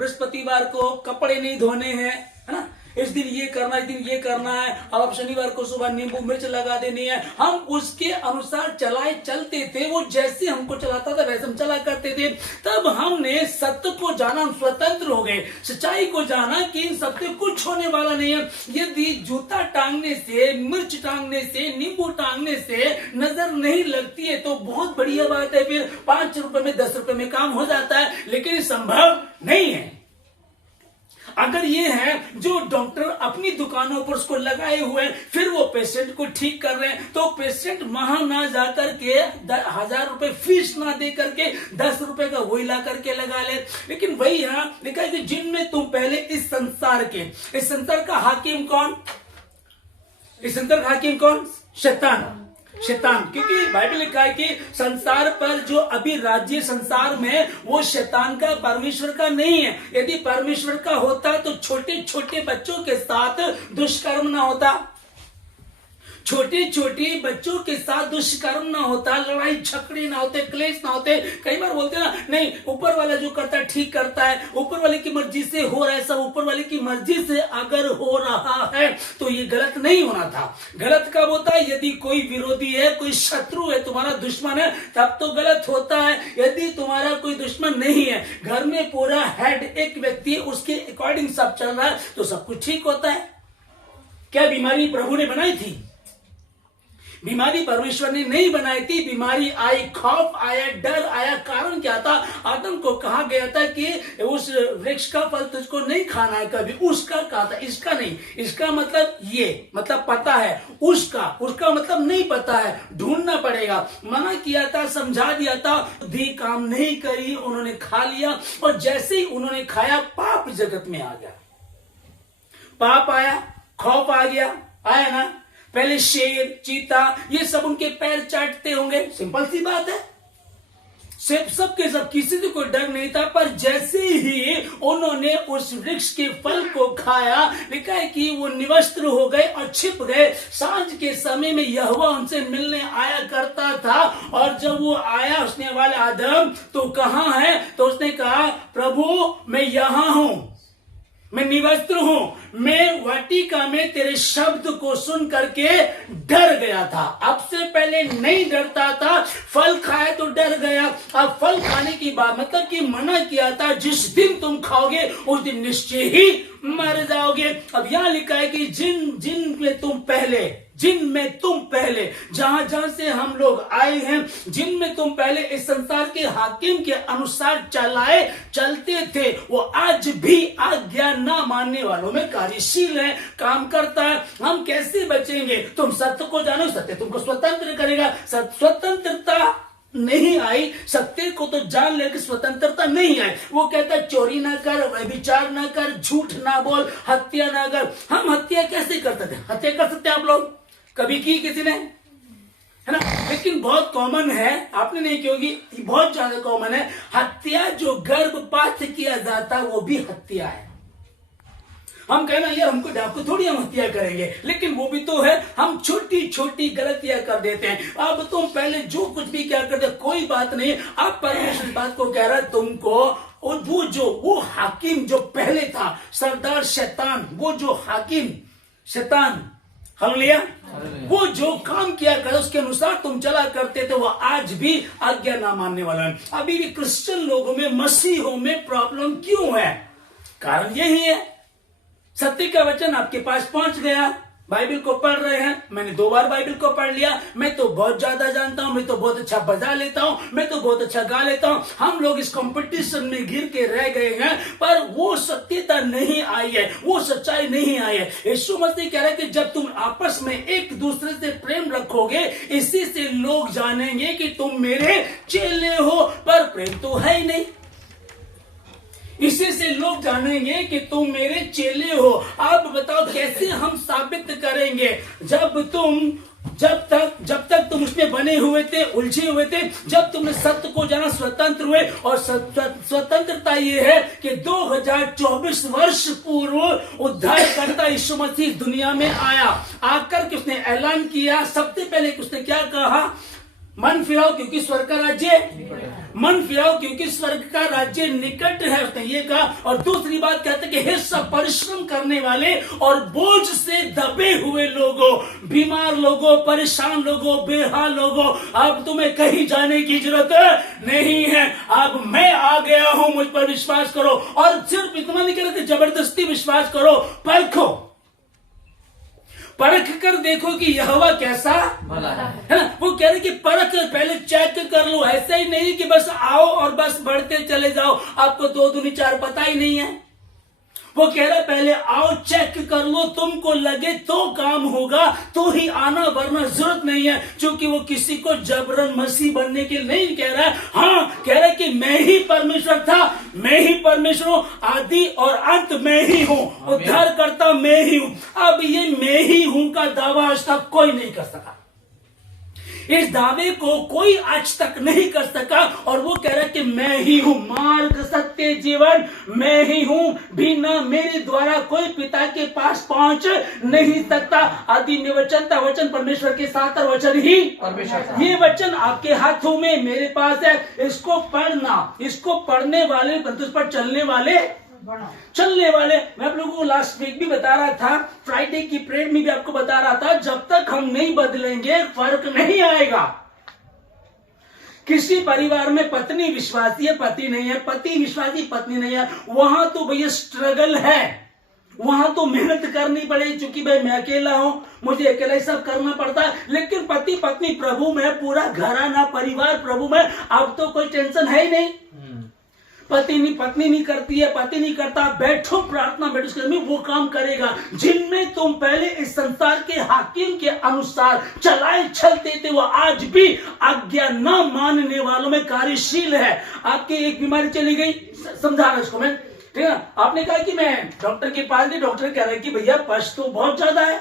बृहस्पतिवार को कपड़े नहीं धोने हैं, है ना, इस दिन ये करना, इस दिन ये करना है, अब शनिवार को सुबह नींबू मिर्च लगा देनी है। हम उसके अनुसार चलते थे, वो जैसे हमको चलाता था वैसे हम चला करते थे। तब हमने सत्य को जाना, हम स्वतंत्र हो गए, सच्चाई को जाना कि इन सबसे कुछ होने वाला नहीं है। यदि जूता टांगने से, मिर्च टांगने से, नींबू टांगने से नजर नहीं लगती है तो बहुत बढ़िया बात है, फिर 5 रुपए में 10 रुपए में काम हो जाता है, लेकिन ये संभव नहीं है। अगर ये है जो डॉक्टर अपनी दुकानों पर उसको लगाए हुए हैं, फिर वो पेशेंट को ठीक कर रहे हैं, तो पेशेंट वहां ना जाकर के 1000 रुपए फीस ना दे करके 10 रुपए का वही ला करके लगा ले। लेकिन वही यहां लिखा है कि जिनमें तुम पहले इस संसार का हाकिम कौन? इस संसार का हाकिम कौन? शैतान। क्योंकि बाइबल लिखा है कि संसार पर जो अभी राज्य संसार में, वो शैतान का, परमेश्वर का नहीं है। यदि परमेश्वर का होता तो छोटे छोटे बच्चों के साथ दुष्कर्म ना होता, छोटे छोटे बच्चों के साथ दुष्कर्म ना होता, लड़ाई झगड़े ना होते, क्लेश ना होते। कई बार बोलते हैं ना, नहीं ऊपर वाला जो करता है ठीक करता है, ऊपर वाले की मर्जी से हो रहा है, सब ऊपर वाले की मर्जी से अगर हो रहा है तो ये गलत नहीं होना था। गलत कब होता है? यदि कोई विरोधी है, कोई शत्रु है, तुम्हारा दुश्मन है, तब तो गलत होता है। यदि तुम्हारा कोई दुश्मन नहीं है, घर में पूरा हेड एक व्यक्ति, उसके अकॉर्डिंग सब चल रहा है, तो सब कुछ ठीक होता है। क्या बीमारी प्रभु ने बनाई थी? बीमारी परमेश्वर ने नहीं बनाई थी। बीमारी आई, खौफ आया, डर आया। कारण क्या था? आदम को कहा गया था कि उस वृक्ष का फल तुझको नहीं खाना है कभी। उसका कहा था, इसका नहीं। इसका मतलब ये, मतलब पता है, उसका मतलब नहीं पता है, ढूंढना पड़ेगा। मना किया था, समझा दिया था, धी काम नहीं करी, उन्होंने खा लिया। और जैसे ही उन्होंने खाया, पाप जगत में आ गया। पाप आया, खौफ आ गया, आया ना। पहले शेर, चीता, ये सब उनके पैर चाटते होंगे, सिंपल सी बात है। सबके सब, किसी से कोई डर नहीं था। पर जैसे ही उन्होंने उस वृक्ष के फल को खाया, लिखा है कि वो निवस्त्र हो गए और छिप गए। सांझ के समय में यहोवा उनसे मिलने आया करता था, और जब वो आया, उसने वाले आदम तो कहां है? तो उसने कहा, प्रभु मैं यहां हूं, मैं निवस्त्र हूं, मैं वाटिका में तेरे शब्द को सुन करके डर गया था। अब से पहले नहीं डरता था, फल खाए तो डर गया। अब फल खाने की बात, मतलब कि मना किया था, जिस दिन तुम खाओगे उस दिन निश्चय ही मर जाओगे। अब यहां लिखा है कि जिन में तुम पहले, जहां से हम लोग आए हैं, जिनमें तुम पहले इस संसार के हाकिम के अनुसार चलते थे, वो आज भी आज्ञा ना मानने वालों में कार्यशील है, काम करता है। हम कैसे बचेंगे? तुम सत्य को जानो, सत्य तुमको स्वतंत्र करेगा। स्वतंत्रता नहीं आई, सत्य को तो जान ले कि स्वतंत्रता नहीं आई। वो कहता है चोरी ना कर, व्यभिचार ना कर, झूठ ना बोल, हत्या ना कर। हम हत्या कैसे करते थे? हत्या कर सकते हैं आप लोग? कभी की किसी ने? है ना। लेकिन बहुत कॉमन है, आपने नहीं की होगी, बहुत ज्यादा कॉमन है। हत्या जो गर्भपात से किया जाता है वो भी हत्या है। हम कहना यार हमको थोड़ी हम हत्या करेंगे, लेकिन वो भी तो है। हम छोटी छोटी गलतियां कर देते हैं। अब तुम पहले जो कुछ भी क्या करते, कोई बात नहीं। अब परमेश्वर बात को कह रहा है तुमको, और वो हाकिम जो पहले था, सरदार शैतान, वो जो हाकिम शैतान, हालेलुया, वो जो काम किया करे उसके अनुसार तुम चला करते थे, वो आज भी आज्ञा ना मानने वाला है। अभी भी क्रिश्चियन लोगों में, मसीहों में प्रॉब्लम क्यों है? कारण यही है, सत्य का वचन आपके पास पहुंच गया, बाइबल को पढ़ रहे हैं। मैंने 2 बार बाइबल को पढ़ लिया, मैं तो बहुत ज्यादा जानता हूं, मैं तो बहुत अच्छा बजा लेता हूं, मैं तो बहुत अच्छा गा लेता हूं। हम लोग इस कंपटीशन में गिर के रह गए हैं, पर वो सत्यता नहीं आई है, वो सच्चाई नहीं आई है। यीशु मसीह कह रहा है कि जब तुम आपस में एक दूसरे से प्रेम रखोगे, इसी से लोग जानेंगे कि तुम मेरे चेले हो। पर प्रेम तो है ही नहीं, इसी से लोग जानेंगे कि तुम मेरे चेले हो। अब बताओ कैसे हम साबित करेंगे? जब तक तुम उसमें बने हुए थे, उलझे हुए थे, जब तुमने सत्य को जाना, स्वतंत्र हुए। और स्वतंत्रता ये है कि 2024 वर्ष पूर्व उद्धारकर्ता यीशु मसीह दुनिया में आया। आकर के उसने ऐलान किया, सबसे पहले उसने क्या कहा? मन फिराओ क्योंकि स्वर्ग का राज्य, मन फिराओ क्योंकि स्वर्ग का राज्य निकट है, उसने ये कहा। और दूसरी बात कहते कि हे सब परिश्रम करने वाले और बोझ से दबे हुए लोगों, बीमार लोगों, परेशान लोगों, बेहाल लोगों, अब तुम्हें कहीं जाने की जरूरत नहीं है, अब मैं आ गया हूं, मुझ पर विश्वास करो। और सिर्फ इतना नहीं कह रहे थे जबरदस्ती विश्वास करो, परखो, परख कर देखो कि यहोवा कैसा भला है। है ना। वो कह रहे कि परख पहले चेक कर लो, ऐसा ही नहीं कि बस आओ और बस बढ़ते चले जाओ, आपको 2 दूनी 4 पता ही नहीं है। वो कह रहा पहले आओ, चेक कर लो, तुमको लगे तो काम होगा तो ही आना, वरना जरूरत नहीं है। क्योंकि वो किसी को जबरन मसीह बनने के लिए नहीं कह रहा है। हाँ, कह रहा है कि मैं ही परमेश्वर था, मैं ही परमेश्वर हूं, आदि और अंत मैं ही हूं, उद्धार करता मैं ही हूं। अब ये मैं ही हूं का दावा आज तक कोई नहीं कर सका, इस दावे को कोई आज तक नहीं कर सका। और वो कह रहा है कि मैं ही हूं मार्ग, सत्य, जीवन, मैं ही हूं, बिना मेरे द्वारा कोई पिता के पास पहुंच नहीं सकता। आदि में वचन था, वचन परमेश्वर के साथ और वचन ही परमेश्वर था। ये वचन आपके हाथों में मेरे पास है, इसको पढ़ना, इसको पढ़ने वाले, उस पर चलने वाले। मैं आप लोगों को लास्ट वीक भी बता रहा था, फ्राइडे की प्रेयर में भी आपको बता रहा था, जब तक हम नहीं बदलेंगे फर्क नहीं आएगा। किसी परिवार में पत्नी विश्वासी है, पति नहीं है, पति विश्वासी, पत्नी नहीं है, वहां तो भैया स्ट्रगल है, वहां तो मेहनत करनी पड़ेगी। क्योंकि भाई मैं अकेला हूं, मुझे अकेला ही सब करना पड़ता है। लेकिन पति पत्नी प्रभु में, पूरा घराना परिवार प्रभु में, अब तो कोई टेंशन है ही नहीं। पत्नी नहीं करती है, पति नहीं करता, बैठो प्रार्थना, बैठो उसके में वो काम करेगा जिनमें तुम पहले इस संसार के हाकिम के अनुसार चलाए चलते थे, वो आज भी आज्ञा न मानने वालों में कार्यशील है। आपकी एक बीमारी चली गई, समझा रहा इसको मैं, ठीक है। आपने कहा कि मैं डॉक्टर के पास गई, डॉक्टर कह रहा है कि भैया पश तो बहुत ज्यादा है,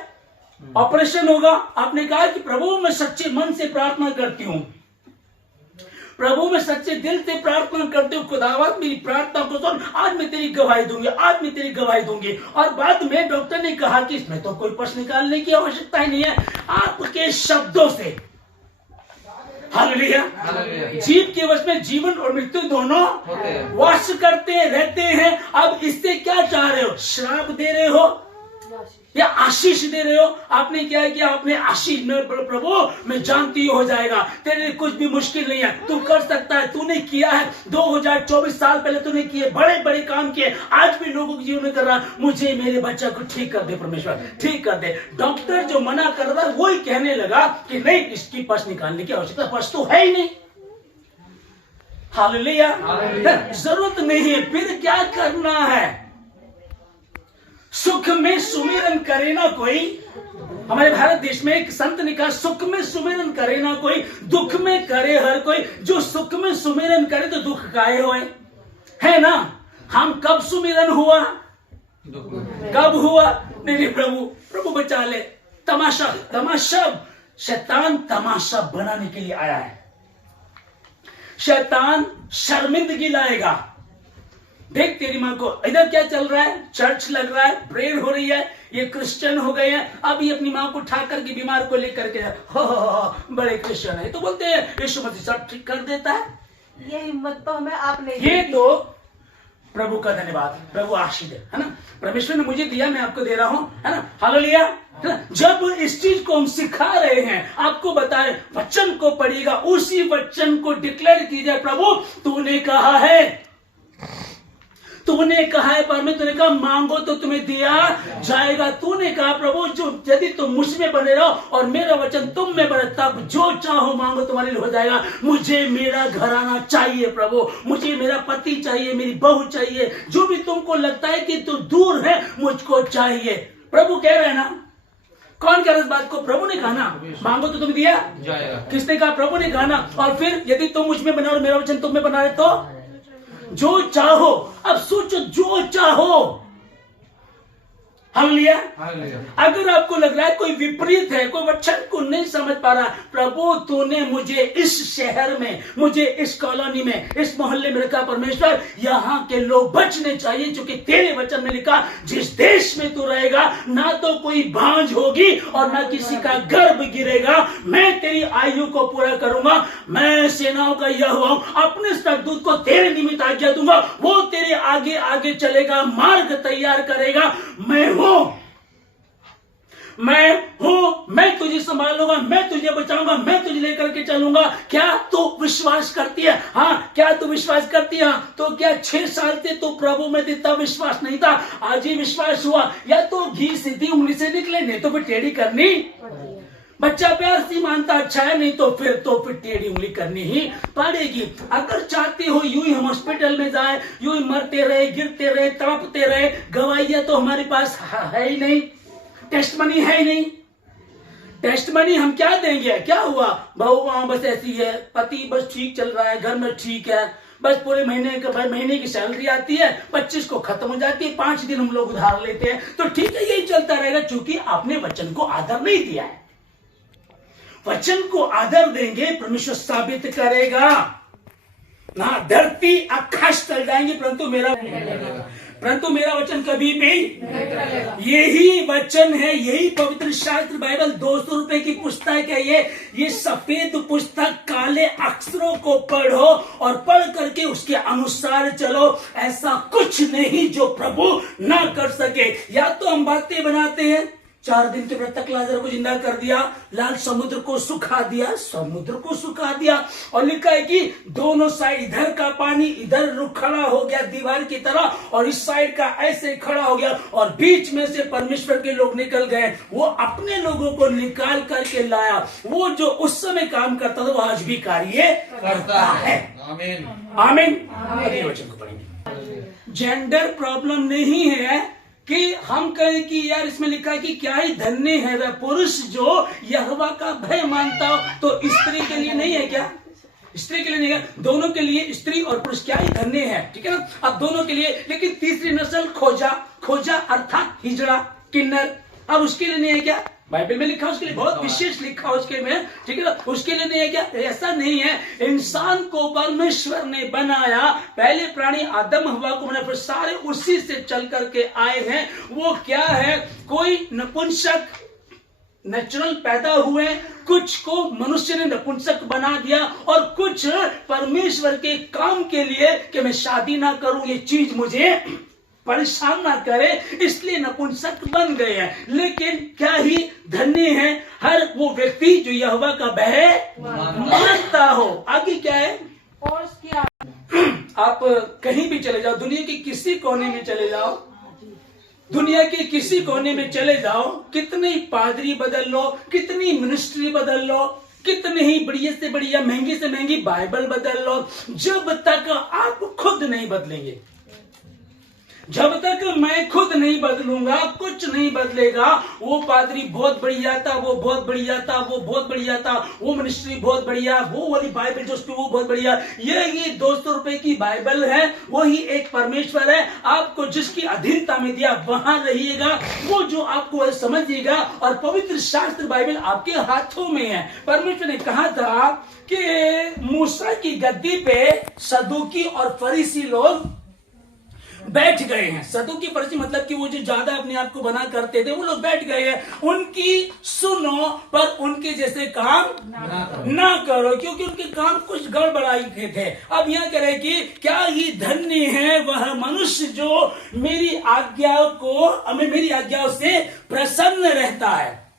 ऑपरेशन होगा। आपने कहा कि प्रभु मैं सच्चे मन से प्रार्थना करती हूँ, प्रभु में सच्चे दिल से प्रार्थना करते हो, खुदावंद मेरी प्रार्थना को सुन, आज मैं तेरी गवाही दूंगी, आज मैं तेरी गवाही दूंगी। और बाद में डॉक्टर ने कहा कि इसमें तो कोई पश निकालने की आवश्यकता ही नहीं है, आपके शब्दों से, हालेलुया, जीव के वश में जीवन और मृत्यु दोनों वास करते रहते हैं। अब इससे क्या चाह रहे हो, श्राप दे रहे हो या आशीष दे रहे हो? आपने क्या किया, आपने आशीष में, प्रभु मैं जानती हो जाएगा, तेरे लिए कुछ भी मुश्किल नहीं है, तू कर सकता है, तूने किया है, 2024 साल पहले तूने किए, बड़े बड़े काम किए, आज भी लोगों के जीवन में कर रहा, मुझे मेरे बच्चा को ठीक कर दे परमेश्वर, ठीक कर दे। डॉक्टर जो मना कर रहा है वही कहने लगा कि नहीं, इसकी पश निकालने की आवश्यकता, पश तो है ही नहीं। हालेलुया, जरूरत नहीं है, फिर क्या करना है? सुख में सुमिरन करे ना कोई, हमारे भारत देश में एक संत ने कहा, सुख में सुमिरन करे ना कोई, दुख में करे हर कोई। जो सुख में सुमिरन करे तो दुख काहे होए, है ना। हम कब सुमिरन हुआ, कब हुआ? नहीं प्रभु बचा ले। तमाशा शैतान तमाशा बनाने के लिए आया है, शैतान शर्मिंदगी लाएगा। देख तेरी मां को, इधर क्या चल रहा है, चर्च लग रहा है, प्रेयर हो रही है, ये क्रिश्चियन हो गए हैं, अब ये अपनी मां को उठा करके बीमार को लेकर के हो बड़े क्रिश्चियन है, तो बोलते हैं यीशु मसीह सब ठीक कर देता है। ये हिम्मत तो हमें आपने, ये तो प्रभु का धन्यवाद, प्रभु आशीष है ना, परमेश्वर ने मुझे दिया, मैं आपको दे रहा हूं, है ना, हालेलुया। जब इस चीज को हम सिखा रहे हैं, आपको बताए, वचन को पढ़िएगा, उसी वचन को डिक्लेयर कीजिए, प्रभु तूने कहा है, तूने कहा है, परमेश्वर ने कहा मांगो तो तुम्हें दिया जाएगा। तूने कहा प्रभु जो यदि तुम मुझ में बने रहो और मेरा वचन तुम में बने, तब जो चाहो मांगो तुम्हारे लिए हो जाएगा। मुझे मेरा घराना चाहिए प्रभु, मुझे मेरा पति चाहिए, मेरी बहू चाहिए, जो भी तुमको लगता है कि तू दूर है, मुझको चाहिए। प्रभु कह रहे हैं ना, कौन कह रहा है इस बात को? प्रभु ने कहा ना, मांगो तो तुम्हें दिया जाएगा। किसने कहा? प्रभु ने कहा ना। और फिर यदि तुम मुझ में बना और मेरा वचन तुम में बना रहे तो जो चाहो। अब सोचो, जो चाहो, हालेलुया। अगर आपको लग रहा है कोई विपरीत है, कोई वचन को नहीं समझ पा रहा, प्रभु तूने मुझे इस शहर में, मुझे इस कॉलोनी में, इस मोहल्ले में रखा, परमेश्वर यहाँ के लोग बचने चाहिए, क्योंकि तेरे वचन में लिखा जिस देश में तू रहेगा ना तो कोई बांझ होगी और ना किसी का गर्भ गिरेगा, मैं तेरी आयु को पूरा करूंगा, मैं सेनाओं का यहोवा हूं, अपने स्वर्गदूत को तेरे निमित्त आज्ञा दूंगा, वो तेरे आगे आगे चलेगा, मार्ग तैयार करेगा, मैं तुझे संभालूंगा, मैं तुझे बचाऊंगा, मैं तुझे लेकर के चलूंगा। क्या तू विश्वास करती है? हाँ, क्या तू विश्वास करती है? तो क्या 6 साल से तो प्रभु में तब विश्वास नहीं था, आज ही विश्वास हुआ? या तो घी सीधी उंगली से निकले, नहीं तो फिर टेढ़ी करनी। बच्चा प्यार से मानता अच्छा है, नहीं तो फिर टेढ़ी उंगली करनी ही पड़ेगी। अगर चाहते हो यूं ही हम हॉस्पिटल में जाए, यूं ही मरते रहे, गिरते रहे, तड़पते रहे, गवाहियां तो हमारे पास है ही नहीं, टेस्ट मनी है ही नहीं। टेस्ट मनी हम क्या देंगे? क्या हुआ? बहू बस ऐसी है, पति बस ठीक चल रहा है, घर में ठीक है, बस पूरे महीने की सैलरी आती है, 25 को खत्म हो जाती है, 5 दिन हम लोग उधार लेते हैं, तो ठीक है, यही चलता रहेगा, क्योंकि आपने वचन को आदर नहीं दिया है। वचन को आदर देंगे, परमेश्वर साबित करेगा ना। धरती आकाश चल जाएंगे, परंतु मेरा वचन कभी भी यही वचन है, यही पवित्र शास्त्र बाइबल 200 रुपए की पुस्तक है। ये सफेद पुस्तक, काले अक्षरों को पढ़ो और पढ़ करके उसके अनुसार चलो। ऐसा कुछ नहीं जो प्रभु ना कर सके। या तो हम बातें बनाते हैं, 4 दिन के व्रत तक लाजर को जिंदा कर दिया, लाल समुद्र को सुखा दिया, और लिखा है कि दोनों साइड, इधर का पानी इधर खड़ा हो गया दीवार की तरह, और इस साइड का ऐसे खड़ा हो गया, और बीच में से परमेश्वर के लोग निकल गए। वो अपने लोगों को निकाल करके लाया। वो जो उस समय काम करता था वो आज भी कार्य करता है। आमीन, आमीन। वचन को पढ़ेंगे। जेंडर प्रॉब्लम नहीं है कि हम कहें कि यार इसमें लिखा है कि क्या ही धन्य है वह पुरुष जो यहोवा का भय मानता हो, तो स्त्री के लिए नहीं है क्या? स्त्री के लिए नहीं है, दोनों के लिए, स्त्री और पुरुष क्या ही धन्य है, ठीक है ना? अब दोनों के लिए। लेकिन तीसरी नस्ल खोजा अर्थात हिजड़ा, किन्नर, अब उसके लिए नहीं है क्या? बाइबल में लिखा, उसके लिए बहुत विशेष लिखा उसके में, ठीक है ना? उसके लिए नहीं है क्या? ऐसा नहीं है। इंसान को परमेश्वर ने बनाया, पहले प्राणी आदम हवा को बनाया, फिर सारे उसी से चल करके आए हैं। वो क्या है? कोई नपुंसक नेचुरल पैदा हुए, कुछ को मनुष्य ने नपुंसक बना दिया, और कुछ परमेश्वर के काम के लिए कि मैं शादी ना करूं, ये चीज मुझे परेशान ना करे, इसलिए नपुंसक बन गए हैं। लेकिन क्या ही धन्य है हर वो व्यक्ति जो यहोवा का भय मानता हो। आगे क्या है? और क्या? आप कहीं भी चले जाओ, दुनिया के किसी कोने में चले जाओ, दुनिया के किसी कोने में चले जाओ, कितने पादरी बदल लो, कितनी मिनिस्ट्री बदल लो, कितने ही बढ़िया से बढ़िया, महंगी से महंगी बाइबल बदल लो, जब तक आप खुद नहीं बदलेंगे, जब तक मैं खुद नहीं बदलूंगा, कुछ नहीं बदलेगा। वो पादरी बहुत बढ़िया था, वो बहुत बढ़िया था, वो बहुत बढ़िया था, वो मिनिस्ट्री बहुत बढ़िया, वो वाली बाइबल जो वो बहुत बढ़िया। ये 200 रुपए की बाइबल है, वही एक परमेश्वर है। आपको जिसकी अधीनता में दिया वहां रहिएगा, वो जो आपको समझिएगा, और पवित्र शास्त्र बाइबल आपके हाथों में है। परमेश्वर ने कहा था कि मूसा की गद्दी पे सदूकी और फरीसी लोग बैठ गए हैं। सदूकी फरीसी मतलब कि वो जो ज्यादा अपने आप को बना करते थे, वो लोग बैठ गए हैं। उनकी सुनो पर उनके जैसे काम ना करो, क्योंकि उनके काम कुछ गड़बड़ाई के थे। अब यहाँ कह रहे कि क्या ही धन्य है वह मनुष्य जो मेरी आज्ञाओं से प्रसन्न रहता है,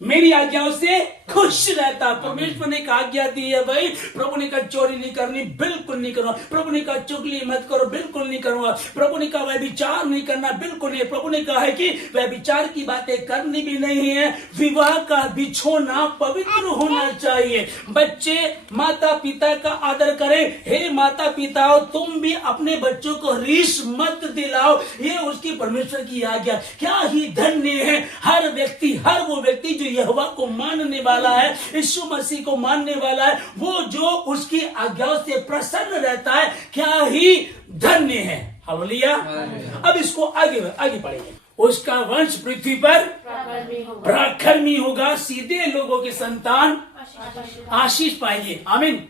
मेरी आज्ञाओं से खुश रहता। परमेश्वर ने एक आज्ञा दी है भाई, प्रभु ने कहा चोरी नहीं करनी, बिल्कुल नहीं करूंगा। प्रभु ने कहा चुगली मत करो, बिल्कुल नहीं करूंगा। प्रभु ने कहा व्यभिचार नहीं करना, बिल्कुल नहीं। प्रभु ने कहा है कि व्यभिचार की बातें करनी भी नहीं है। विवाह का बिछोना पवित्र होना चाहिए। बच्चे माता पिता का आदर करें। हे माता पिता, तुम भी अपने बच्चों को रीस मत दिलाओ, ये उसकी परमेश्वर की आज्ञा। क्या ही धन्य है हर वो व्यक्ति जो यहोवा को मानने वाला है, यीशु मसीह को मानने वाला है, वो जो उसकी आज्ञाओं से प्रसन्न रहता है। क्या ही धन्य है। हालेलुया। अब इसको आगे पढ़ेंगे। उसका वंश पृथ्वी पर पराक्रमी होगा, सीधे लोगों के संतान आशीष पाएंगे। आमीन।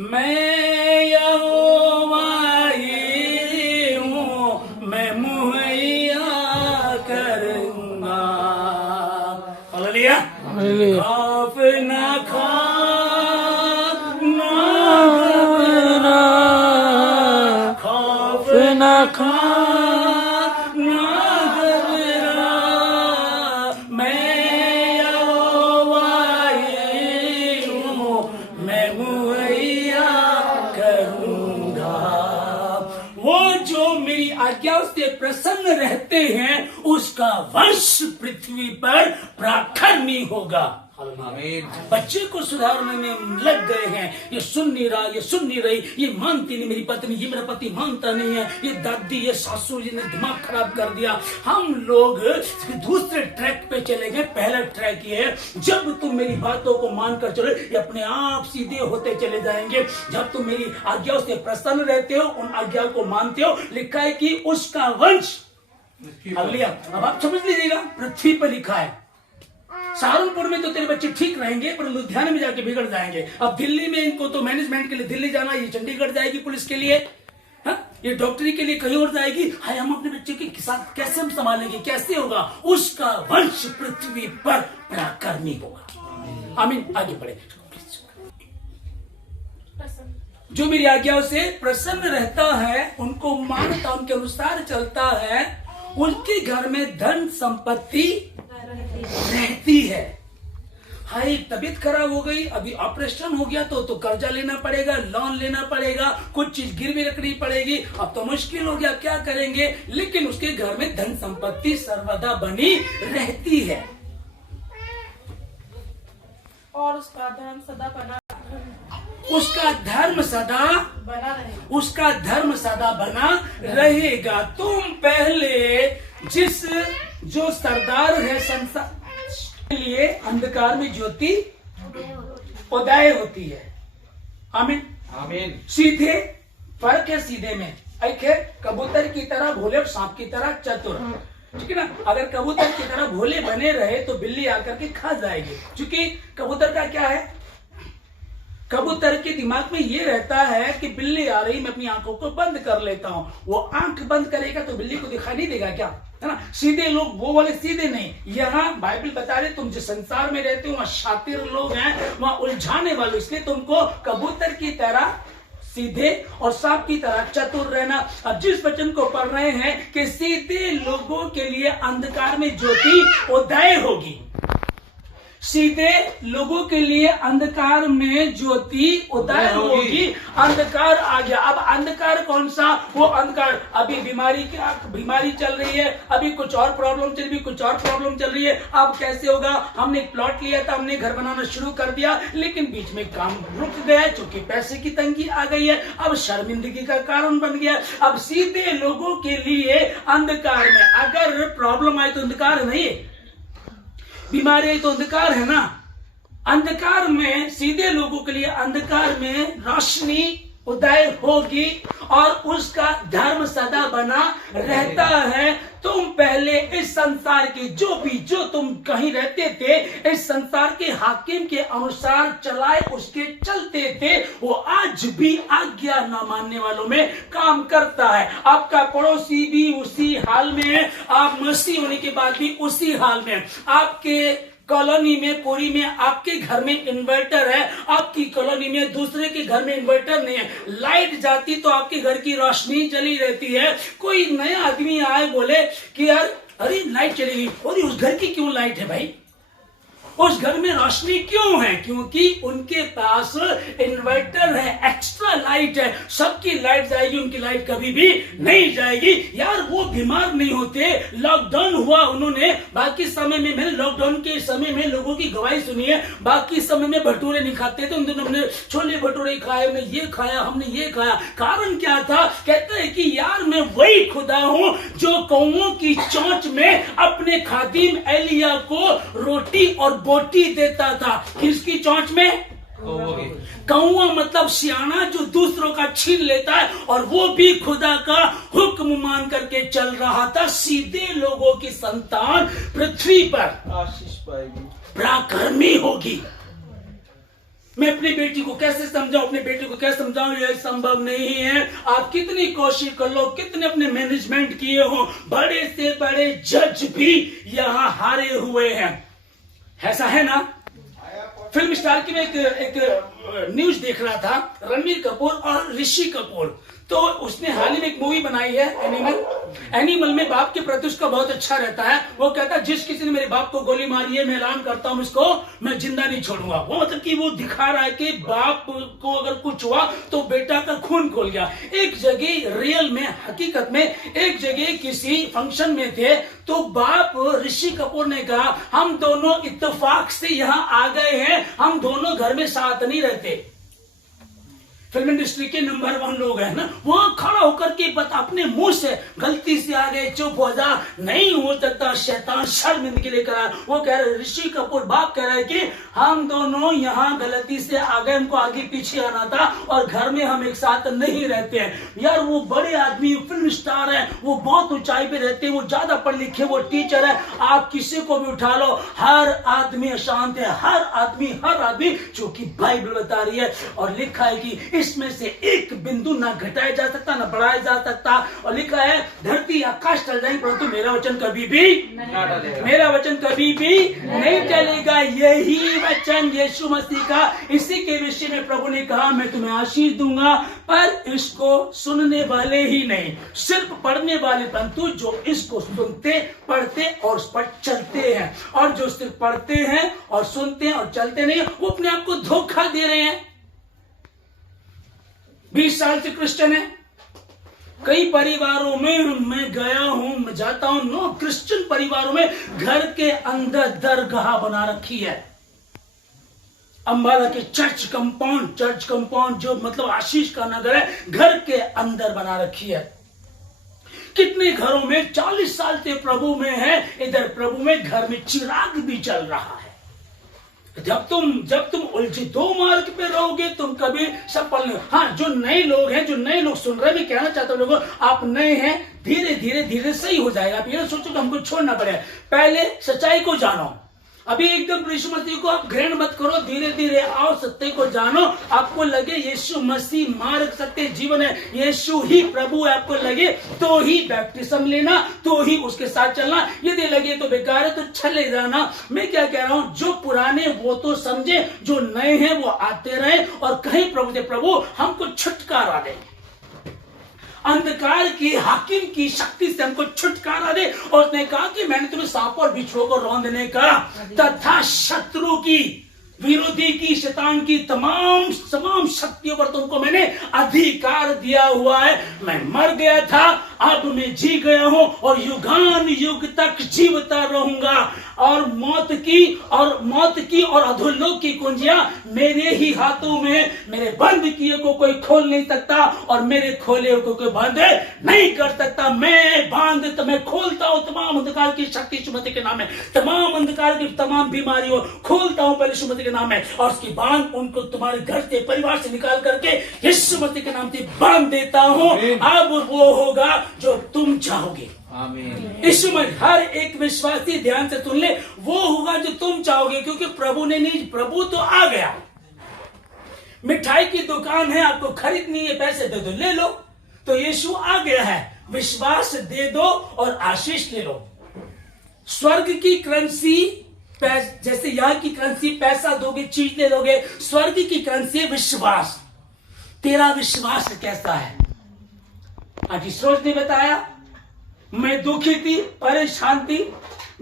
मैं यहोवा ही हूँ, मैं मुहैया करूंगा। हालेलुया। खौफ ना खौफ ना आज्ञा से प्रसन्न रहते हैं, उसका वंश पृथ्वी पर पराक्रमी होगा। बच्चे को सुधारने में लग गए हैं, ये सुन नहीं रहा, ये सुन नहीं रही, ये मानती नहीं मेरी पत्नी, ये मेरा पति मानता नहीं है, ये दादी, ये सासू जी ने दिमाग खराब कर दिया। हम लोग दूसरे ट्रैक पे चले गए। पहला ट्रैक ये है, जब तुम मेरी बातों को मानकर चलो, ये अपने आप सीधे होते चले जाएंगे। जब तुम मेरी आज्ञाओं से प्रसन्न रहते हो, उन आज्ञा को मानते हो, लिखा है कि उसका वंश। हालेलुया। अब आप समझ लीजिएगा, पृथ्वी पर लिखा है। सहारनपुर में तो तेरे बच्चे ठीक रहेंगे, पर लुधियाना में जाके बिगड़ जाएंगे। अब दिल्ली में इनको तो मैनेजमेंट के लिए दिल्ली जाना, ये चंडीगढ़ जाएगी पुलिस के लिए, ये डॉक्टरी के लिए कहीं और जाएगी। हाय, हम अपने बच्चे के साथ कैसे हम संभालेंगे, कैसे होगा? उसका वंश पृथ्वी पर पराक्रमी होगा। आमीन। आगे बढ़े। जो मेरी आज्ञाओं से प्रसन्न रहता है, उनको मानता, उनके अनुसार चलता है, उनके घर में धन संपत्ति रहती है। हाय, तबीयत खराब हो गई, अभी ऑपरेशन हो गया तो कर्जा लेना पड़ेगा, लोन लेना पड़ेगा, कुछ चीज गिरवी रखनी पड़ेगी। अब तो मुश्किल हो गया, क्या करेंगे? लेकिन उसके घर में धन संपत्ति सर्वदा बनी रहती है और उसका धर्म सदा बना बना रहेगा। तुम पहले जो सरदार है संसार के लिए, अंधकार में ज्योति उदय होती है। आमीन। आमीन। सीधे फर्क है सीधे में। एक है कबूतर की तरह भोले और सांप की तरह चतुर, ठीक है ना? अगर कबूतर की तरह भोले बने रहे तो बिल्ली आकर के खा जाएगी, क्योंकि कबूतर का क्या है, कबूतर के दिमाग में ये रहता है कि बिल्ली आ रही, मैं अपनी आंखों को बंद कर लेता हूं। वो आंख बंद करेगा तो बिल्ली को दिखाई नहीं देगा क्या, है ना? सीधे लोग वो वाले सीधे नहीं। यहाँ बाइबल बता रहे, तुम जिस संसार में रहते हो वहां शातिर लोग हैं, वहां उलझाने वाले, इसलिए तुमको कबूतर की तरह सीधे और सांप की तरह चतुर रहना। अब जिस वचन को पढ़ रहे हैं कि सीधे लोगों के लिए अंधकार में ज्योति उदय होगी, सीधे लोगों के लिए अंधकार में ज्योति उदय होगी। अंधकार आ गया। अब अंधकार कौन सा? वो अंधकार, अभी बीमारी चल रही है, अभी कुछ और प्रॉब्लम चल रही है, कुछ और प्रॉब्लम चल रही है। अब कैसे होगा? हमने एक प्लॉट लिया था, हमने घर बनाना शुरू कर दिया, लेकिन बीच में काम रुक गया क्योंकि पैसे की तंगी आ गई है। अब शर्मिंदगी का कारण बन गया। अब सीधे लोगों के लिए अंधकार में, अगर प्रॉब्लम आए तो अंधकार नहीं, बीमारी तो अंधकार है ना। अंधकार में, सीधे लोगों के लिए अंधकार में रोशनी उदय होगी और उसका धर्म सदा बना रहता है। तुम पहले इस संसार के जो तुम कहीं रहते थे, इस संसार के हाकिम के अनुसार चलाए, उसके चलते थे। वो आज भी आज्ञा न मानने वालों में काम करता है। आपका पड़ोसी भी उसी हाल में है, आप मसीह होने के बाद भी उसी हाल में। आपके कॉलोनी में, पूरी में, आपके घर में इन्वर्टर है, आपकी कॉलोनी में दूसरे के घर में इन्वर्टर नहीं है। लाइट जाती तो आपके घर की रोशनी चली रहती है। कोई नया आदमी आए बोले कि यार अरे लाइट चली गई, और उस घर की क्यों लाइट है भाई? उस घर में रोशनी क्यों है? क्योंकि उनके पास इन्वर्टर है, एक्स्ट्रा लाइट है। सबकी लाइट जाएगी, उनकी लाइट कभी भी नहीं जाएगी। यार वो बीमार नहीं होते। लॉकडाउन हुआ उन्होंने, बाकी समय में, मैंने लॉकडाउन के समय में लोगों की गवाही सुनी है, बाकी समय में भटूरे नहीं खाते थे, उन दिनों हमने छोले भटूरे खाए, हमने ये खाया, हमने ये खाया। कारण क्या था? कहते हैं कि यार मैं वही खुदा हूं जो कौओं की चोंच में अपने खादिम एलिया को रोटी और बोटी देता था। किसकी चोंच में? कौवा मतलब सियाना जो दूसरों का छीन लेता है, और वो भी खुदा का हुक्म मान करके चल रहा था। सीधे लोगों की संतान पृथ्वी पर आशीष पाएगी, पराक्रमी होगी। मैं अपनी बेटी को कैसे समझाऊं, अपने बेटे को कैसे समझाऊं, यह संभव नहीं है। आप कितनी कोशिश कर लो, कितने अपने मैनेजमेंट किए हो, बड़े से बड़े जज भी यहां हारे हुए हैं। ऐसा है ना। फिल्म स्टार की मैं एक न्यूज देख रहा था, रणबीर कपूर और ऋषि कपूर। तो उसने हाल ही में एक मूवी बनाई है एनिमल में बाप के प्रति उसका बहुत अच्छा रहता है। वो कहता है जिस किसी ने मेरे बाप को गोली मारी है, मैं ऐलान करता हूं इसको मैं जिंदा नहीं छोड़ूंगा। वो मतलब कि वो दिखा रहा है कि बाप को अगर कुछ हुआ तो बेटा का खून खोल गया। एक जगह रियल में, हकीकत में एक जगह किसी फंक्शन में थे, तो बाप ऋषि कपूर ने कहा हम दोनों इत्तेफाक से यहाँ आ गए हैं, हम दोनों घर में साथ नहीं रहते। फिल्म इंडस्ट्री के नंबर 1 लोग हैं ना, वहां खड़ा होकर के अपने मुंह से गलती से आ गए, चुप हो जा, नहीं हो सकता, शैतान शर्मिंदगी लेकर आया। वो कह रहे, ऋषि कपूर बाप कह रहा है कि हम दोनों यहाँ गलती से आ गए, हमको आगे पीछे आना था और घर में हम एक साथ नहीं रहते हैं। यार वो बड़े आदमी, फिल्म स्टार है, वो बहुत ऊंचाई पे रहते हैं, वो ज्यादा पढ़े लिखे, वो टीचर है। आप किसी को भी उठा लो, हर आदमी अशांत है, हर आदमी, जो कि बाइबल बता रही है। और लिखा है कि इसमें से एक बिंदु ना घटाया जा सकता ना बढ़ाया जा सकता। और लिखा है धरती आकाश टल जाएंगे परंतु मेरा वचन कभी भी नहीं टलेगा। यही वचन यीशु मसीह का, इसी के विषय में प्रभु ने कहा मैं तुम्हें आशीष दूंगा, पर इसको सुनने वाले ही नहीं, सिर्फ पढ़ने वाले, परंतु जो इसको सुनते, पढ़ते और उस पर चलते हैं। और जो सिर्फ पढ़ते हैं और सुनते हैं और चलते नहीं, वो अपने आप को धोखा दे रहे हैं। 20 साल से क्रिश्चियन है, कई परिवारों में मैं गया हूं, मैं जाता हूं, नो क्रिश्चियन परिवारों में घर के अंदर दरगाह बना रखी है। अंबाला के चर्च कंपाउंड जो मतलब आशीष का नगर है, घर के अंदर बना रखी है। कितने घरों में 40 साल से प्रभु में है, इधर प्रभु में घर में चिराग भी चल रहा है। जब तुम उलझे 2 मार्ग पे रहोगे तुम कभी सफल नहीं। हाँ, जो नए लोग सुन रहे, मैं कहना चाहता हूं लोगों, आप नए हैं, धीरे सही हो जाएगा। आप ये सोचो कि हमको छोड़ना पड़ेगा, पहले सच्चाई को जानो। अभी एकदम यीशु मसीह को आप ग्रहण मत करो, धीरे आओ, सत्य को जानो। आपको लगे यीशु मसीह मार्ग, सत्य, जीवन है, यीशु ही प्रभु है, आपको लगे तो ही बैप्टिज्म लेना, तो ही उसके साथ चलना। यदि लगे तो बेकार है तो चले जाना। मैं क्या कह रहा हूं, जो पुराने वो तो समझे, जो नए हैं वो आते रहे और कहीं प्रभु से प्रभु हमको छुटकारा दे, अंधकार की हाकिम की शक्ति से हमको छुटकारा दे। और उसने कहा कि मैंने तुम्हें सांप और बिच्छुओं को रौंदने का तथा शत्रु की, विरोधी की, शैतान की तमाम शक्तियों पर तुमको मैंने अधिकार दिया हुआ है। मैं मर गया था, अब मैं जी गया हूं और युगान युग तक जीवता रहूंगा। और मौत की और अधोलोक की कुंजियां मेरे ही हाथों में, मेरे बंद किए को कोई खोल नहीं सकता और मेरे खोले को कोई बंद नहीं कर सकता। मैं खोलता हूं तमाम अंधकार की शक्ति यीशु मसीह के नाम में, तमाम अंधकार की तमाम बीमारियों खोलता हूं पहले यीशु मसीह के नाम में, और उसकी बांध उनको तुम्हारे घर से, परिवार से निकाल करके यीशु मसीह के नाम से बांध देता हूं। अब वो होगा जो तुम चाहोगे। यीशु में हर एक विश्वासी ध्यान से सुन ले, वो होगा जो तुम चाहोगे, क्योंकि प्रभु ने नहीं, प्रभु तो आ गया। मिठाई की दुकान है, आपको खरीदनी है, पैसे दे दो, ले लो, तो यीशु आ गया है। विश्वास दे दो और आशीष ले लो। स्वर्ग की करेंसी, जैसे यहां की करेंसी पैसा दोगे, चीज ले लोगे, स्वर्ग की करेंसी विश्वास। तेरा विश्वास कैसा है? आज इस रोज ने बताया, मैं दुखी थी, परेशान थी,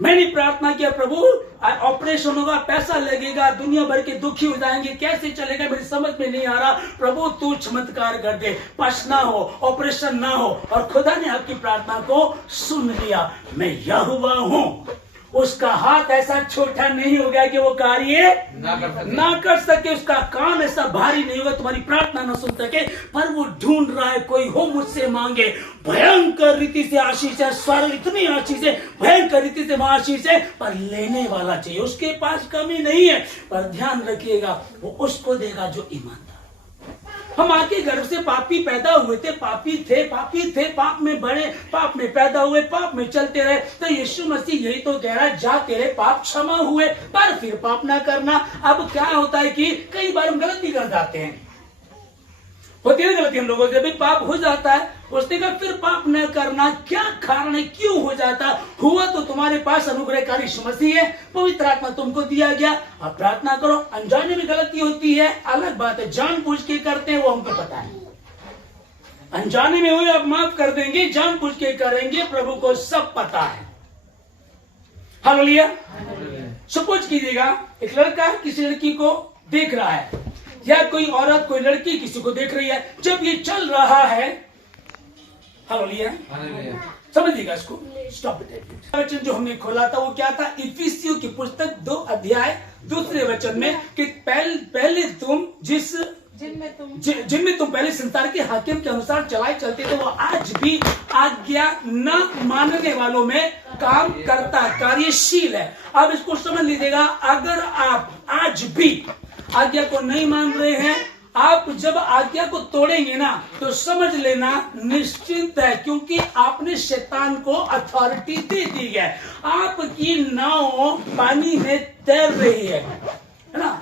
मैंने प्रार्थना किया प्रभु ऑपरेशन होगा, पैसा लगेगा, दुनिया भर के दुखी हो जाएंगे, कैसे चलेगा, मेरी समझ में नहीं आ रहा। प्रभु तू चमत्कार कर दे, पश ना हो, ऑपरेशन ना हो। और खुदा ने आपकी प्रार्थना को सुन लिया। मैं यहोवा हूं, उसका हाथ ऐसा छोटा नहीं हो गया कि वो कार्य ना कर सके, उसका कान ऐसा भारी नहीं होगा तुम्हारी प्रार्थना ना सुन सके, पर वो ढूंढ रहा है कोई हो मुझसे मांगे। भयंकर रीति से आशीष है, स्वर्ग इतनी आशीष है, भयंकर रीति से आशीष है, पर लेने वाला चाहिए। उसके पास कमी नहीं है, पर ध्यान रखिएगा वो उसको देगा जो ईमानदार। हम आके गर्भ से पापी पैदा हुए थे, पापी थे, पाप में बढ़े, पाप में पैदा हुए, पाप में चलते रहे। तो यीशु मसीह यही तो कह रहा है, जा तेरे पाप क्षमा हुए, पर फिर पाप ना करना। अब क्या होता है कि कई बार हम गलती कर जाते हैं, होती है गलती हम लोगों से, भी पाप हो जाता है। उसने कहा फिर पाप न करना। क्या कारण है, क्यों हो जाता? हुआ तो तुम्हारे पास अनुग्रहकारी यीशु मसीह है, पवित्र आत्मा तुमको दिया गया, अब प्रार्थना करो। अनजाने में गलती होती है, अलग बात है, जानबूझ के करते हैं वो हमको पता है। अनजाने में हुई आप माफ कर देंगे, जानबूझ के करेंगे प्रभु को सब पता है। हालेलुया। सपोज कीजिएगा एक लड़का किसी लड़की को देख रहा है, या कोई औरत कोई लड़की किसी को देख रही है। जब ये चल रहा है, हालेलुया, समझिएगा इसको, स्टॉप इट। वचन जो हमने खोला था वो क्या था? इफिसियों की पुस्तक 2 अध्याय 2 वचन में कि पहले तुम जिनमें तुम पहले संसार के हाकिम के अनुसार चलाए चलते थे, वो आज भी आज्ञा न मानने वालों में काम करता है, कार्यशील है। अब इसको समझ लीजिएगा, अगर आप आज भी आज्ञा को नहीं मान रहे हैं, आप जब आज्ञा को तोड़ेंगे ना तो समझ लेना निश्चिंत है, क्योंकि आपने शैतान को अथॉरिटी दे दी है। आपकी नाव पानी में तैर रही है ना,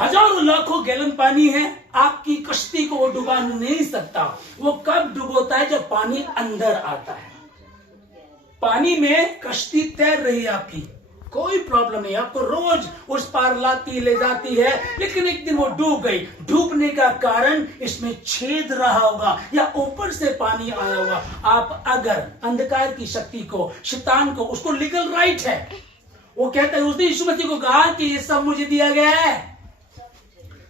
हजारों लाखों गैलन पानी है, आपकी कश्ती को वो डुबा नहीं सकता। वो कब डुबोता है? जब पानी अंदर आता है। पानी में कश्ती तैर रही है आपकी, कोई प्रॉब्लम नहीं, आपको रोज उस पार लाती ले जाती है, लेकिन एक दिन वो डूब गई। डूबने का कारण इसमें छेद रहा होगा या ऊपर से पानी आया होगा। आप अगर अंधकार की शक्ति को, शैतान को, उसको लीगल राइट है, वो कहता है, उसने यीशु मसीह को कहा कि ये सब मुझे दिया गया है,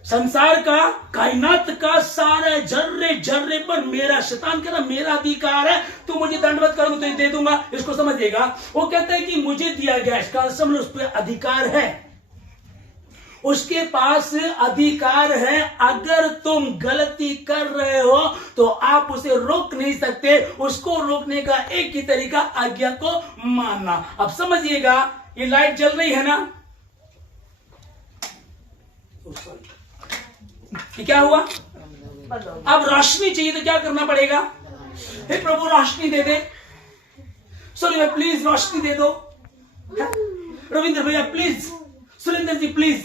संसार का, कायनात का सारे जर्रे जर्रे पर मेरा, शैतान कहता मेरा अधिकार है, तू मुझे दंडवत करोगे तो दे दूंगा। इसको समझिएगा, वो कहता है कि मुझे दिया गया, इसका समझ उस पर अधिकार है, उसके पास अधिकार है। अगर तुम गलती कर रहे हो तो आप उसे रोक नहीं सकते। उसको रोकने का एक ही तरीका आज्ञा को मानना। अब समझिएगा, ये लाइट जल रही है ना, कि क्या हुआ? अब रोशनी चाहिए तो क्या करना पड़ेगा? हे प्रभु रोशनी दे दे, सुरेंद्र प्लीज रोशनी दे दो, रविंद्र भैया प्लीज, सुरेंद्र जी प्लीज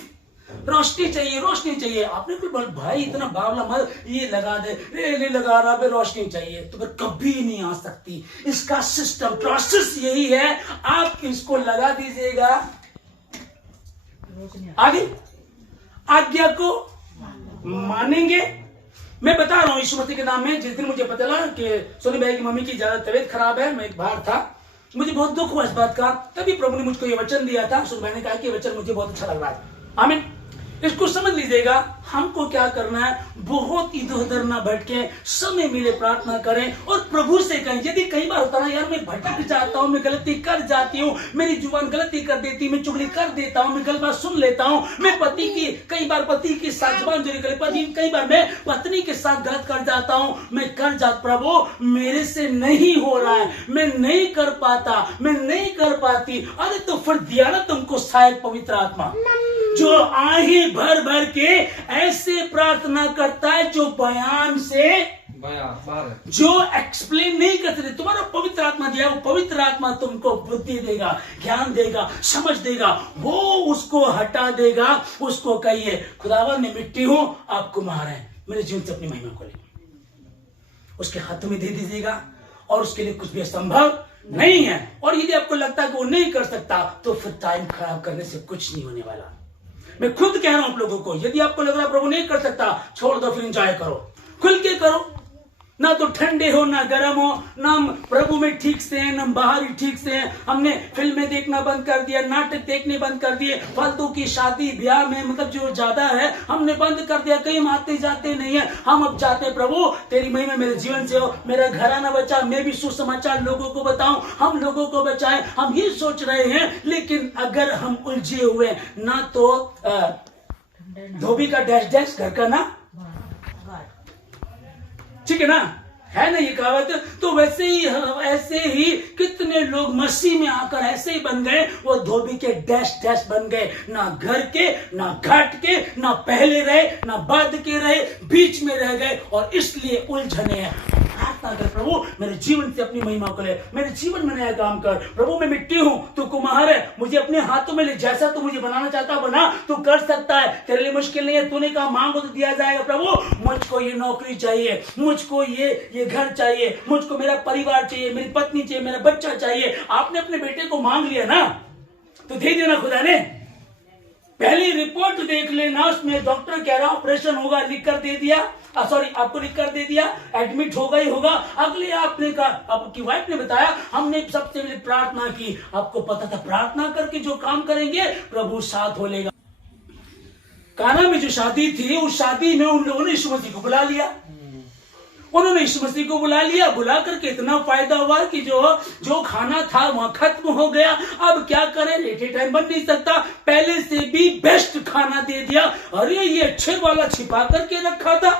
रोशनी चाहिए, रोशनी चाहिए। आपने कोई बोल भाई इतना बावला मत, ये लगा दे, नहीं लगा रहा, रोशनी चाहिए, तो फिर कभी नहीं आ सकती। इसका सिस्टम, प्रोसेस यही है, आप इसको लगा दीजिएगा, आगे आज्ञा को मानेंगे। मैं बता रहा हूं यीशु मसीह के नाम में, जिस दिन मुझे पता लगा कि सोनी भाई की मम्मी की ज्यादा तबीयत खराब है, मैं बाहर था, मुझे बहुत दुख हुआ इस बात का। तभी प्रभु ने मुझको ये वचन दिया था। सोनी भाई ने कहा कि ये वचन मुझे बहुत अच्छा लग रहा है। आमीन। इसको समझ लीजिएगा, हमको क्या करना है, बहुत इधर उधर ना भटके, समय मिले प्रार्थना करें और प्रभु से कहें। यदि कई बार होता ना, यार मैं भटक जाता हूं, मैं गलती कर जाती हूँ, मेरी जुबान गलती कर देती है, मैं चुगली कर देता हूँ, मैं गलत बात सुन लेता हूँ, मैं कई बार पति के साथ जुबान जोरी करे, कई बार मैं पत्नी के साथ गलत कर जाता हूँ, मैं कर जाता, प्रभु मेरे से नहीं हो रहा है, मैं नहीं कर पाता, मैं नहीं कर पाती। अरे तो फिर दिया ना तुमको शायद पवित्र आत्मा, जो आहे भर भर के ऐसे प्रार्थना करता है, जो बयान से, जो एक्सप्लेन नहीं करते। तुम्हारा पवित्र आत्मा दिया, वो पवित्र आत्मा तुमको बुद्धि देगा, ज्ञान देगा, समझ देगा, वो उसको हटा देगा। उसको कहिए, खुदावन मैं मिट्टी हूं, आप कुम्हार हैं, मेरे जीवन से अपनी महिमा को ले, उसके हाथों में दे दीजिएगा, और उसके लिए कुछ भी असंभव नहीं है। और यदि आपको लगता है कि वो नहीं कर सकता, तो फिर टाइम खराब करने से कुछ नहीं होने वाला। मैं खुद कह रहा हूं आप लोगों को, यदि आपको लग रहा है प्रभु नहीं कर सकता, छोड़ दो, फिर एंजॉय करो, खुल के करो, ना तो ठंडे हो ना गर्म हो, ना हम प्रभु में ठीक से हैं, ना बाहर ही ठीक से हैं। हमने फिल्में देखना बंद कर दिया, नाटक देखने बंद कर दिए, फालतू की शादी ब्याह में मतलब जो ज्यादा है हमने बंद कर दिया, कहीं हम आते जाते नहीं है। हम अब चाहते हैं प्रभु तेरी महिमा मेरे जीवन से हो, मेरा घराना बचा, मैं भी सुसमाचार लोगों को बताऊं, हम लोगों को बचाएं, हम ये सोच रहे हैं। लेकिन अगर हम उलझे हुए ना तो धोबी का डैश डैश घर का ना, ठीक है ना, है ना ये कहावत। तो वैसे ही ऐसे ही कितने लोग मसीह में आकर ऐसे ही बन गए, वो धोबी के डैश डैश बन गए, ना घर के ना घाट के, ना पहले रहे ना बाद के रहे, बीच में रह गए और इसलिए उलझने हैं। प्रार्थना कर प्रभु मेरे जीवन से अपनी महिमा को ले, मेरे जीवन में नया काम कर। प्रभु मैं मिट्टी हूं, तू कुम्हार है, मुझे अपने हाथों में ले, जैसा तू मुझे बनाना चाहता बना, तू कर सकता है, तेरे लिए मुश्किल नहीं है। तूने कहा मांगो तो दिया जाएगा। प्रभु मुझको ये नौकरी चाहिए, मुझको ये घर चाहिए, मुझको मेरा परिवार चाहिए, मेरी पत्नी चाहिए, मेरा बच्चा चाहिए। आपने अपने बेटे को मांग लिया ना, तो दे देना खुदा ने। पहली रिपोर्ट देख लेना, उसमें डॉक्टर कह रहा ऑपरेशन होगा, लिख कर दे दिया, सॉरी आपको लिख कर दे दिया, एडमिट होगा ही होगा। अगले आपने कहा, आपकी वाइफ ने बताया हमने सबसे पहले प्रार्थना की। आपको पता था प्रार्थना करके जो काम करेंगे प्रभु साथ हो लेगा। काना में जो शादी थी, उस शादी में उन लोगों ने यीशु मसीह को बुला लिया। उन्होंने यीशु मसीह को बुला लिया, बुला करके इतना फायदा हुआ कि जो खाना था वहां खत्म हो गया। अब क्या करें, लेटे टाइम बन नहीं सकता, पहले से भी बेस्ट खाना दे दिया। अरे ये अच्छे वाला छिपा करके रखा था।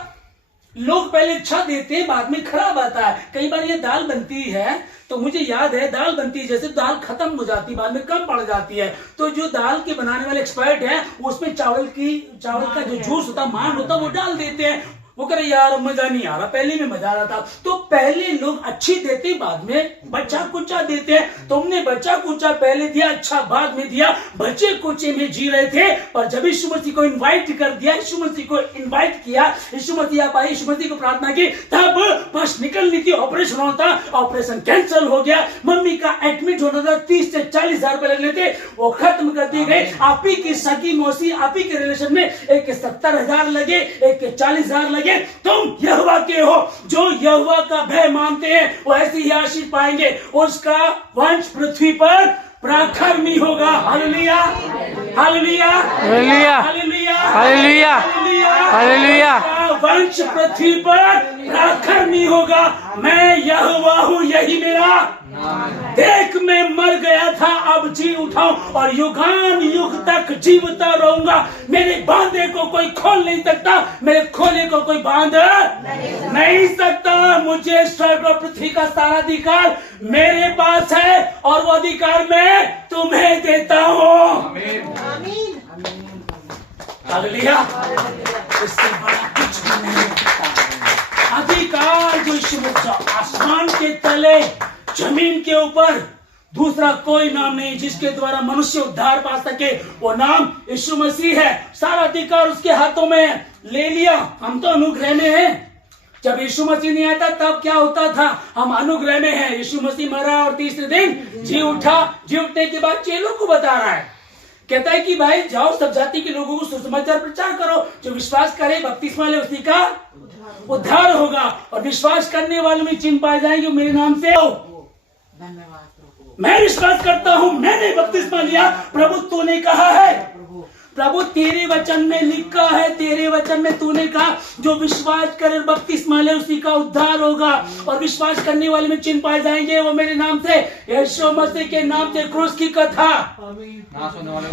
लोग पहले अच्छा देते हैं, बाद में खराब आता है। कई बार ये दाल बनती है तो मुझे याद है, दाल बनती है जैसे दाल खत्म हो जाती है, बाद में कम पड़ जाती है, तो जो दाल के बनाने वाले एक्सपर्ट है उसमें चावल का जो जूस होता, मान होता, वो डाल देते हैं। वो कह रहे यार मजा नहीं आ रहा, पहले में मजा आ रहा था। तो पहले लोग अच्छी देते, बाद में बच्चा कुचा देते हैं। तुमने बच्चा कुचा पहले दिया, अच्छा बाद में दिया, बच्चे कुचे में जी रहे थे। पर जब यीशु मसीह को इनवाइट कर दिया, यीशु मसीह को इनवाइट किया, यीशु मसीह आप आए, यीशु मसीह को प्रार्थना की, तब बस निकलनी थी, ऑपरेशन होता, ऑपरेशन कैंसिल हो गया। मम्मी का एडमिट होना था, 30 से 40 हजार रुपए लगने थे, वो खत्म कर दिए गए। आप ही की सगी मौसी, आप ही के रिलेशन में एक के 70,000 लगे, एक के 40,000 लगे। तुम यहोवा के हो, जो यहोवा का भय मानते हैं वो ऐसी ही आशीष पाएंगे, उसका वंश पृथ्वी पर पराक्रमी होगा। Hallelujah, hallelujah, hallelujah, hallelujah, hallelujah, hallelujah. वंश पृथ्वी पर पराक्रमी होगा। मैं यहोवा हूँ, यही मेरा देख मैं मर गया था, अब जी उठाऊं और युगान युग तक जीवता रहूंगा। मेरे बांधे को कोई खोल नहीं सकता, मेरे खोले को कोई बांध नहीं सकता। मुझे स्वर्ग और पृथ्वी का सारा अधिकार मेरे पास है और वो अधिकार मैं तुम्हें देता हूँ। हालेलुया, इससे बड़ा कुछ भी नहीं सकता। अधिकार जो आसमान के तले, जमीन के ऊपर दूसरा कोई नाम नहीं जिसके द्वारा मनुष्य उद्धार पा सके, वो नाम यीशु मसीह है। सारा अधिकार उसके हाथों में ले लिया। हम तो अनुग्रह में हैं। जब यीशु मसीह नहीं आता तब क्या होता था, हम अनुग्रह में हैं। यीशु मसीह मरा और तीसरे दिन जी उठा। जी उठने के बाद चेलों को बता रहा है, कहता है कि भाई जाओ सब जाति के लोगों को सुसमाचार प्रचार करो, जो विश्वास करे बपतिस्मा ले उसी का उद्धार होगा, और विश्वास करने वालों में चिन्ह पाए जाएंगे मेरे नाम से। मैं विश्वास करता हूं, मैंने बपतिस्मा लिया, प्रभु तूने कहा है, प्रभु तेरे वचन में लिखा है, तेरे वचन में तूने कहा जो विश्वास करे बपतिस्मा ले उसी का उद्धार होगा, और विश्वास करने वाले में चिन्ह पाए जाएंगे वो मेरे नाम से। यीशु मसीह के नाम से क्रूस की कथा,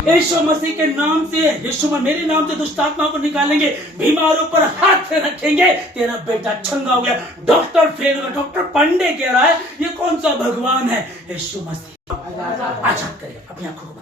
यीशु मसीह के नाम से, यीशु मेरे नाम से दुष्ट आत्मा को निकालेंगे, बीमारों पर हाथ रखेंगे, तेरा बेटा चंगा हो गया, डॉक्टर फेल हो गया। डॉक्टर पांडे कह रहा है ये कौन सा भगवान है? यीशु मसीह। आजाद करें अपनी आंखों को।